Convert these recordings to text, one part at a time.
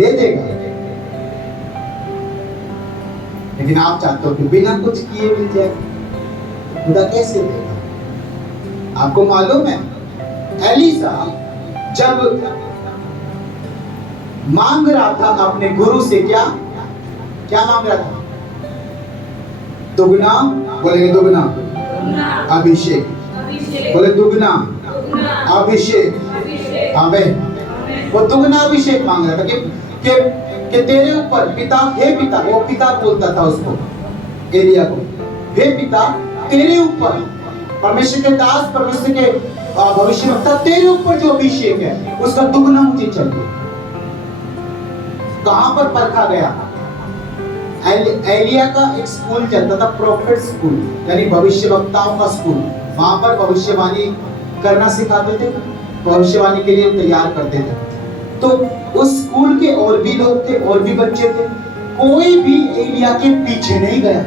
दे देगा, लेकिन आप चाहते हो कि बिना कुछ किए मिल जाए, खुदा कैसे देगा? आपको मालूम है एलीसा जब मांग रहा था अपने गुरु से, क्या क्या मांग रहा था? दुगना, बोलेंगे दुगना अभिषेक, बोले दुगना अभिषेक। आमीन। वो दुगना अभिषेक मांग रहा था कि तेरे ऊपर पिता, हे पिता, वो पिता बोलता था उसको, एलिया को, हे पिता तेरे ऊपर, परमेश्वर के दास, परमेश्वर के भविष्यवक्ता, तेरे ऊपर जो अभिषेक है उसका दुगना मुझे चाहिए। कहां पर परखा गया? एलिया का एक स्कूल चलता था, प्रॉफिट स्कूल, यानी भविष्यवक्ताओं का स्कूल। वहां पर भविष्यवाणी करना सिखाते थे, भविष्यवाणी के लिए तैयार करते थे। तो उस स्कूल के और भी लोग थे, और भी बच्चे थे, कोई भी एलिया के पीछे नहीं गया।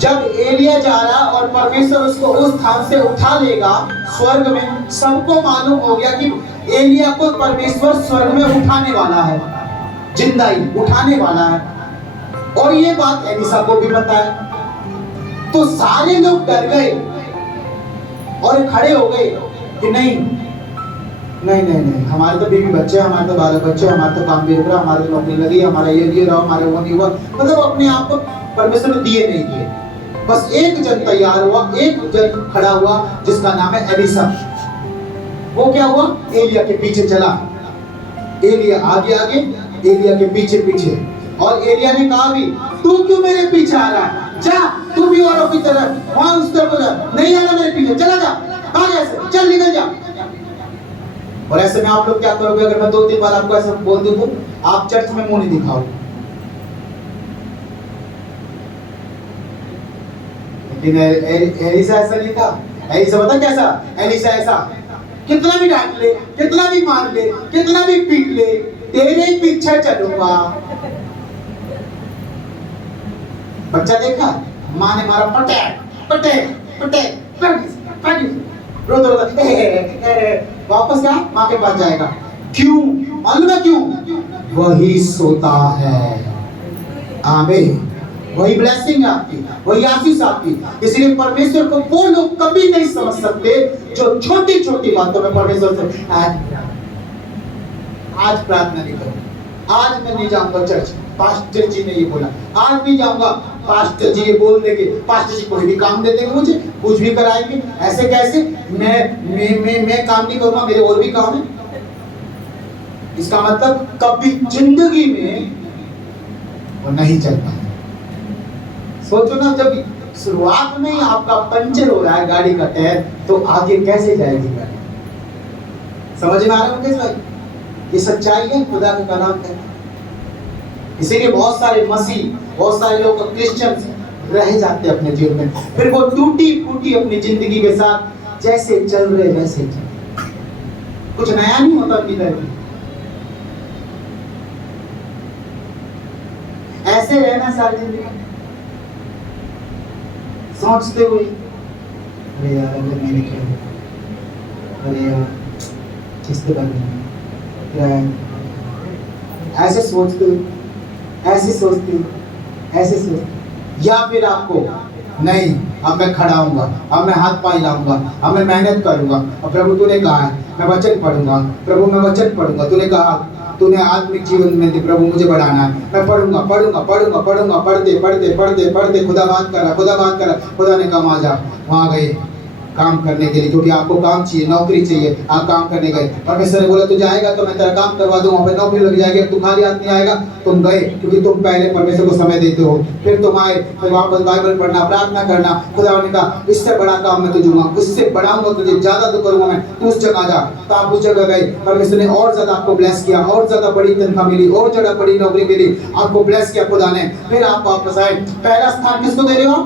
जब एलिया जा रहा और परमेश्वर उसको उस स्थान से उठा लेगा स्वर्ग में, सबको मालूम हो गया कि एलिया को परमेश्वर स्वर्ग में उठाने वाला है, जिंदा ही उठाने वाला है। और ये बात एलीसा को भी पता है। तो सारे लोग डर गए और खड़े हो गए कि नहीं नहीं नहीं नहीं, हमारे तो बीवी बच्चे, हमारे तो बालक बच्चे, हमारे तो काम भी रुक रहा, हमारे तो नौकरी लगी, हमारा ये रहा, हमारे वो नहीं हुआ। मतलब अपने आप को परमेश्वर ने दिए नहीं दिए। बस एक जन तैयार हुआ, एक जन खड़ा हुआ जिसका नाम है एलीसा। वो क्या हुआ? एलिया के पीछे चला। एलिया आगे आगे, एलिया के पीछे पीछे। और एलिया ने कहा भी, तू क्यों मेरे पीछे आ रहा है? जा तू भी औरों की तरह वहां उस तरफ जा, नहीं आना मेरे पीछे, चला जा, भाग ऐसे, चल निकल जा। और ऐसे में आप लोग क्या करोगे? अगर मैं 2-3 बार आपको ऐसा बोल दूं तो आप चर्च में मुंह नहीं दिखाओगे। लेकिन एलीसा ऐसा नहीं था। एलीसा बता कैसा? एलीसा ऐसा, कितना भी डांट ले, कितना भी मार ले, कितना भी पीट ले, तेरे पीछे चलूंगा। बच्चा देखा, माँ ने मारा, पटेक पटेक पटेक रो दो, वापस क्या? माँ के पास जाएगा। क्यों? मालूम है क्यों? वही सोता है। आमीन। वही ब्लेसिंग है आपकी, वही आशीष आपकी। इसलिए परमेश्वर को वो लोग कभी नहीं समझ सकते जो छोटी छोटी बातों में परमेश्वर से आज प्रार्थना नहीं करूं, आज मैं नहीं जाऊंगा चर्च, पास्टर जी ने ये बोला, आज नहीं जाऊंगा, पास्टर जी ये बोल देंगे, पास्टर जी कोई भी काम दे देंगे मुझे, कुछ भी कराएंगे। ऐसे कैसे? मैं काम नहीं करूंगा, मेरे और भी काम है। इसका मतलब कभी जिंदगी में वो नहीं चल पाए। सोचो ना, जब शुरुआत में ही आपका पंचर हो रहा है गाड़ी का टायर, तो आगे कैसे जाएगी गाड़ी? समझ में आ रहा है मुकेश भाई? ये सच्चाई है, खुदा का कलाम है। इसीलिए बहुत सारे मसीह, बहुत सारे लोग क्रिश्चियंस रह जाते अपने जीवन में, फिर वो टूटी फूटी अपनी जिंदगी के साथ जैसे चल रहे वैसे चल, कुछ नया नहीं होता उनकी लाइफ में। ऐसे रहना सारी जिंदगी सोचते हुए, अरे यार अगर मैंने किया, अरे यार किसके बारे ऐसे सोचते, ऐसे सोचते, ऐसे सोचते। या फिर आपको नहीं, अब मैं खड़ा हूँगा, अब मैं हाथ पाई लाऊंगा, अब मैं मेहनत करूंगा, और प्रभु तूने कहा है मैं वचन पढ़ूंगा, प्रभु मैं वचन पढ़ूंगा, तूने कहा, तूने आत्मिक जीवन में प्रभु मुझे बढ़ाना है, मैं पढ़ूंगा पढ़ूंगा पढ़ूंगा पढ़ूंगा। पढ़ते पढ़ते पढ़ते पढ़ते खुदा बात कर रहा, खुदा बात कर रहा, खुदा ने कहा आ जा। वहां गए काम करने के लिए, क्योंकि आपको काम चाहिए, नौकरी चाहिए, आप काम करने गए। परमेश्वर ने बोला तू जाएगा तो मैं तेरा काम करवा दूंगा, वहां पे नौकरी लग जाएगी। तू खाली हाथ नहीं आएगा, तुम गए क्योंकि तुम पहले परमेश्वर को समय देते हो, फिर तुम आए, फिर वापस बाइबल पढ़ना, प्रार्थना करना। खुदा ने कहा इससे बड़ा काम मैं तुझे दूंगा, उससे बढ़ाऊंगा तुझे, ज्यादा तो करूंगा मैं, तू उस जगह जा। तो आप उस जगह गए, परमेश्वर ने और ज्यादा आपको ब्लेस किया, और ज्यादा बड़ी तनख्वाह मिली, और ज्यादा बड़ी नौकरी मिली, आपको ब्लेस किया खुदा ने। फिर आप वापस आए। पहला स्थान किसको दे रहे हो?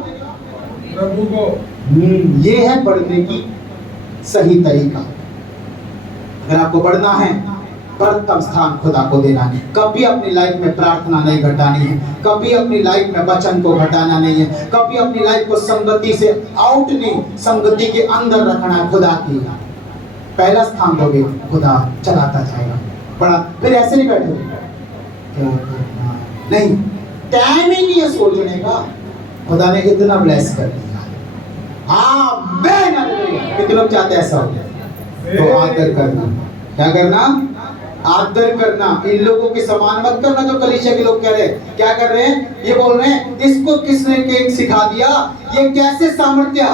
प्रभु को। ये है पढ़ने की सही तरीका। अगर आपको पढ़ना है, प्रथम स्थान खुदा को देना है। कभी अपनी लाइफ में प्रार्थना नहीं घटानी है, कभी अपनी लाइफ में वचन को घटाना नहीं है, कभी अपनी लाइफ को संगति से आउट नहीं, संगति के अंदर रखना है खुदा की। पहला स्थान दोगे, खुदा चलाता जाएगा। बड़ा फिर ऐसे नहीं बैठे क्या करना, नहीं, टाइम ही नहीं है सोचने का। खुदा ने इतना ब्लेस कर दिया। आमीन। कितने लोग चाहते हैं ऐसा हो? तो आदर करना, क्या करना? आदर करना। इन लोगों के समान मत करना जो कलीसिया के लोग कह रहे हैं। क्या कर रहे हैं? ये बोल रहे हैं इसको किसने के सिखा दिया, ये कैसे सामर्थ्य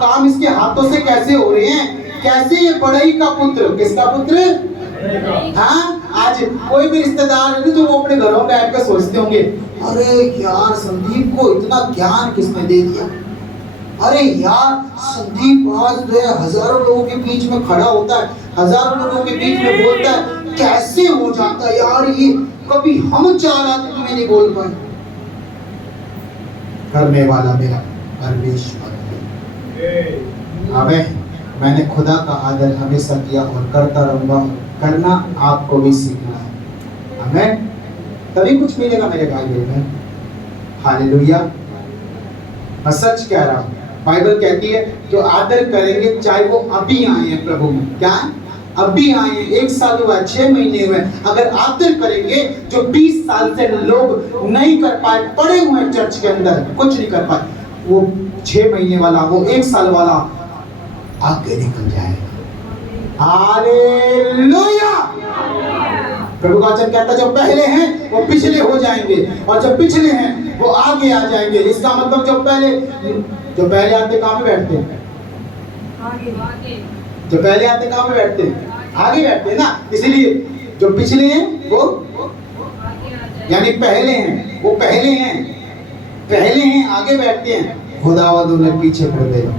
काम इसके हाथों से कैसे हो रहे हैं, कैसे ये बड़ई का पुत्र, किसका पुत्र? हाँ, आज कोई भी रिश्तेदार है जो वो अपने घरों में बैठ कर सोचते होंगे, अरे यार संदीप को इतना ज्ञान किसने दे दिया। अरे यार संदीप आज जो है हजारों लोगों के बीच में खड़ा होता है, हजारों लोगों के बीच में बोलता है, कैसे हो जाता है यार ये, कभी हम चाह रहा था तुम्हें नहीं बोल पाए। करने वाला मेरा परमेश्वर है। आमीन। मैंने खुदा का आदर हमेशा किया और करता रहूंगा। करना आपको भी सीखना है। आमीन। तभी कुछ मिलेगा मेरे भाई बहन। हालेलुया। मैं सच कह रहा हूँ, बाइबल कहती है जो आदर करेंगे, चाहे वो अभी आए हैं प्रभु में, क्या अभी आए हैं, 1 साल हुआ, 6 महीने हुए, अगर आदर करेंगे, जो 20 साल से लोग नहीं कर पाए, पड़े हुए चर्च के अंदर कुछ नहीं कर पाए, वो 6 महीने वाला, वो 1 साल वाला आगे निकल जाएगा। हालेलुया। प्रभु का वचन कहता है जो पहले हैं वो पिछले हो जाएंगे और जो पिछले हैं वो आगे आ जाएंगे। इसका मतलब जो पहले आते कहाँ पे बैठते हैं? जो पहले आते कहाँ पे बैठते हैं? आगे बैठते हैं ना। इसलिए जो पिछले हैं वो यानी पहले हैं, वो पहले हैं आगे बैठते हैं। खुदावंद उन्हें पीछे कर देगा।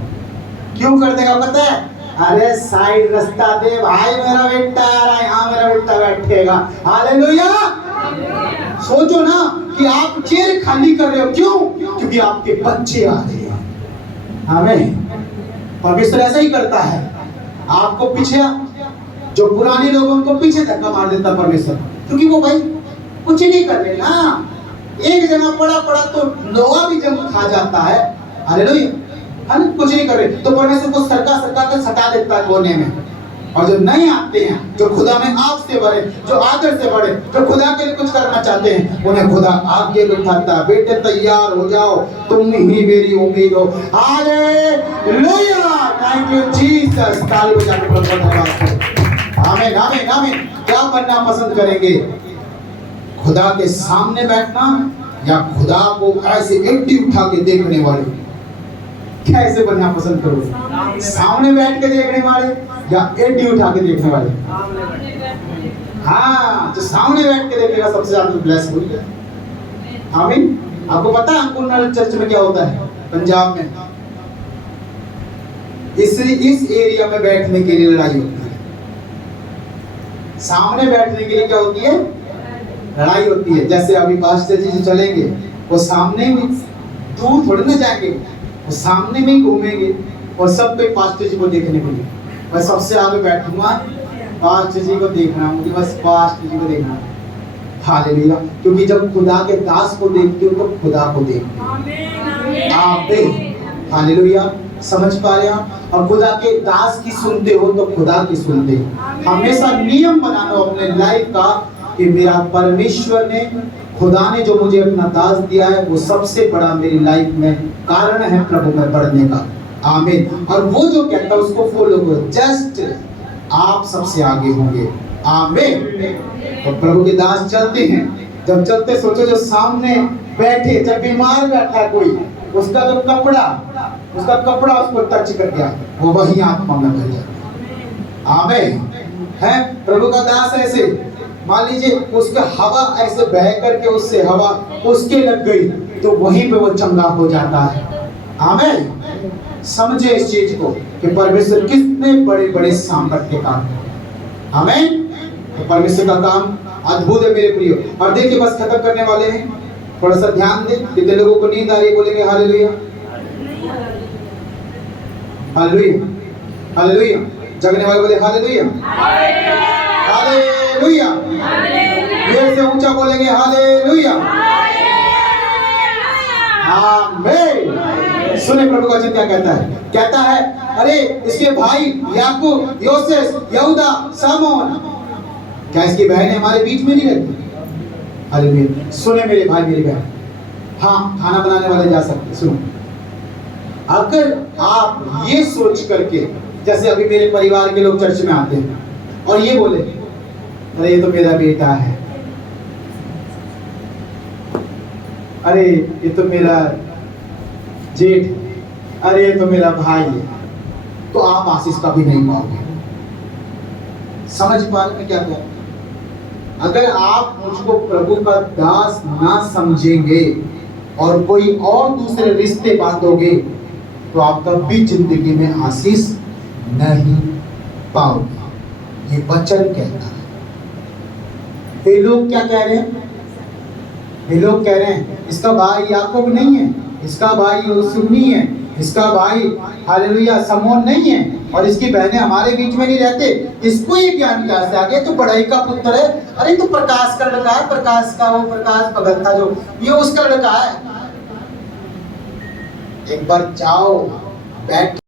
क्यों कर देगा पता है? अरे साइड रास्ता दे भाई, मेरा बेटा आ रहा है, यहाँ मेरा बेटा बैठेगा। हालेलुया। सोचो ना कि आप चेयर खाली कर रहे हो, क्यों? क्योंकि आपके बच्चे आ रहे हैं। आमीन। परमेश्वर ऐसा ही करता है, आपको पीछे, जो पुराने लोगों को पीछे धक्का मार देता परमेश्वर, क्योंकि वो भाई कुछ नहीं कर रहे ना। एक जगह पड़ा तो लोहा भी जंग खा जाता है। हालेलुया। है ना, कुछ नहीं कर रहे तो परमेश्वर को सरका कर सटा देता है कोने में। और जो नहीं आते हैं, जो खुदा में आग से भरे, जो आदर से भरे, जो खुदा के लिए कुछ करना चाहते हैं, उन्हें खुदा आगे बिठाता है। बेटे तैयार हो जाओ, तुम ही मेरी उम्मीद हो। हालेलुया। Thank you Jesus. ताली बजा के प्रभु का धन्यवाद करो। आमीन आमीन आमीन। क्या बनना पसंद करेंगे? खुदा के सामने बैठना या खुदा को ऐसे एड्डी उठा के देखने वाले? कैसे बनना पसंद करोगे? सामने बैठ के देखने वाले या एड्डी उठा के देखने वाले? हाँ, जो सामने बैठ के देखेगा सबसे ज्यादा ब्लेस होगा। आमीन। आपको पता है अंकुर चर्च में क्या होता है? पंजाब में इस एरिया में बैठने के लिए लड़ाई होती है। सामने बैठने के लिए क्या होती है? लड़ाई होती है। जैसे अभी पास्टर जी जो चलेंगे, वो सामने में, दूर थोड़ी ना जाएंगे, वो सामने में ही घूमेंगे और सब कोई पास्टर जी को देखने के लिए। मैं सबसे आगे बैठूंगा, पास्टर जी को देखना, मुझे बस पास्टर जी को देखना। हालेलुया। क्योंकि जब खुदा के दास को देखते हो तो खुदा को देखते हो। आमीन। हालेलुया। समझ पा रहे हैं? और खुदा के दास की सुनते हो तो खुदा की सुनते हो। हमेशा नियम बनाना अपने लाइफ का कि मेरा परमेश्वर ने, खुदा ने जो मुझे अपना दास दिया है, वो सबसे बड़ा मेरी लाइफ में कारण है प्रभु में बढ़ने का। आमीन। और वो जो कहता है उसको फॉलो करो, जस्ट आप सबसे आगे होंगे। आमीन। तो प्रभु के दास चलते हैं, जब चलते सोचो जो सामने बैठे, जब बीमार बैठा है कोई, उसका जो कपड़ा उसको टच कर गया, वो वही आत्मा में भर जाता। आमीन। है प्रभु का दास ऐसे, मान लीजिए उसका हवा ऐसे बह करके उससे हवा उसके लग गई तो वहीं पे वो चंगा हो जाता है। आमीन। समझे इस चीज को कि परमेश्वर कितने बड़े बड़े सामर्थ्य का है। आमीन। तो परमेश्वर का काम अद्भुत है मेरे प्रियो। और देखिए बस खत्म करने वाले हैं, थोड़ा सा ध्यान दें। कितने लोगों को नींद आ रही है? बोलेंगे हालेलुया हालेलुया हालेलुया। जगने वाले बोले हालेलुया हालेलुया। ये से ऊंचा बोलेंगे हालेलुया। आमीन। सुने प्रभु का वचन क्या कहता है? कहता है अरे इसके भाई याकूब, योसेस, यहूदा, शमौन, क्या इसकी बहनें हमारे बीच में नहीं रहती? हालेलुया। सुने मेरे भाई मेरी बहन, हाँ खाना बनाने वाले जा सकते। सुनो, अगर आप ये सोच करके, जैसे अभी मेरे परिवार के लोग चर्च में आते हैं और ये बोले अरे ये तो मेरा बेटा है, अरे ये तो मेरा जेठ, अरे ये तो मेरा भाई है, तो आप आशीष का भी नहीं पाओगे। समझ पा रहे मैं क्या कह रहा हूं? अगर आप मुझको प्रभु का दास ना समझेंगे और कोई और दूसरे रिश्ते बांधोगे तो आप कभी जिंदगी में आशीष नहीं पाओगे। ये वचन कहता है। ये लोग क्या कह रहे हैं? ये लोग कह रहे हैं इसका भाई याकूब नहीं है, इसका भाई यूसुफ नहीं है, इसका भाई हालेलुया शमौन नहीं है, और इसकी बहनें हमारे बीच में नहीं रहते। इसको ये ज्ञान कहां से आ गया? तो बड़ाई का पुत्र है। अरे तो प्रकाश का लड़का है, प्रकाश का, वो प्रकाश भगत था जो, ये उसका लड़का है। एक बार जाओ बैठ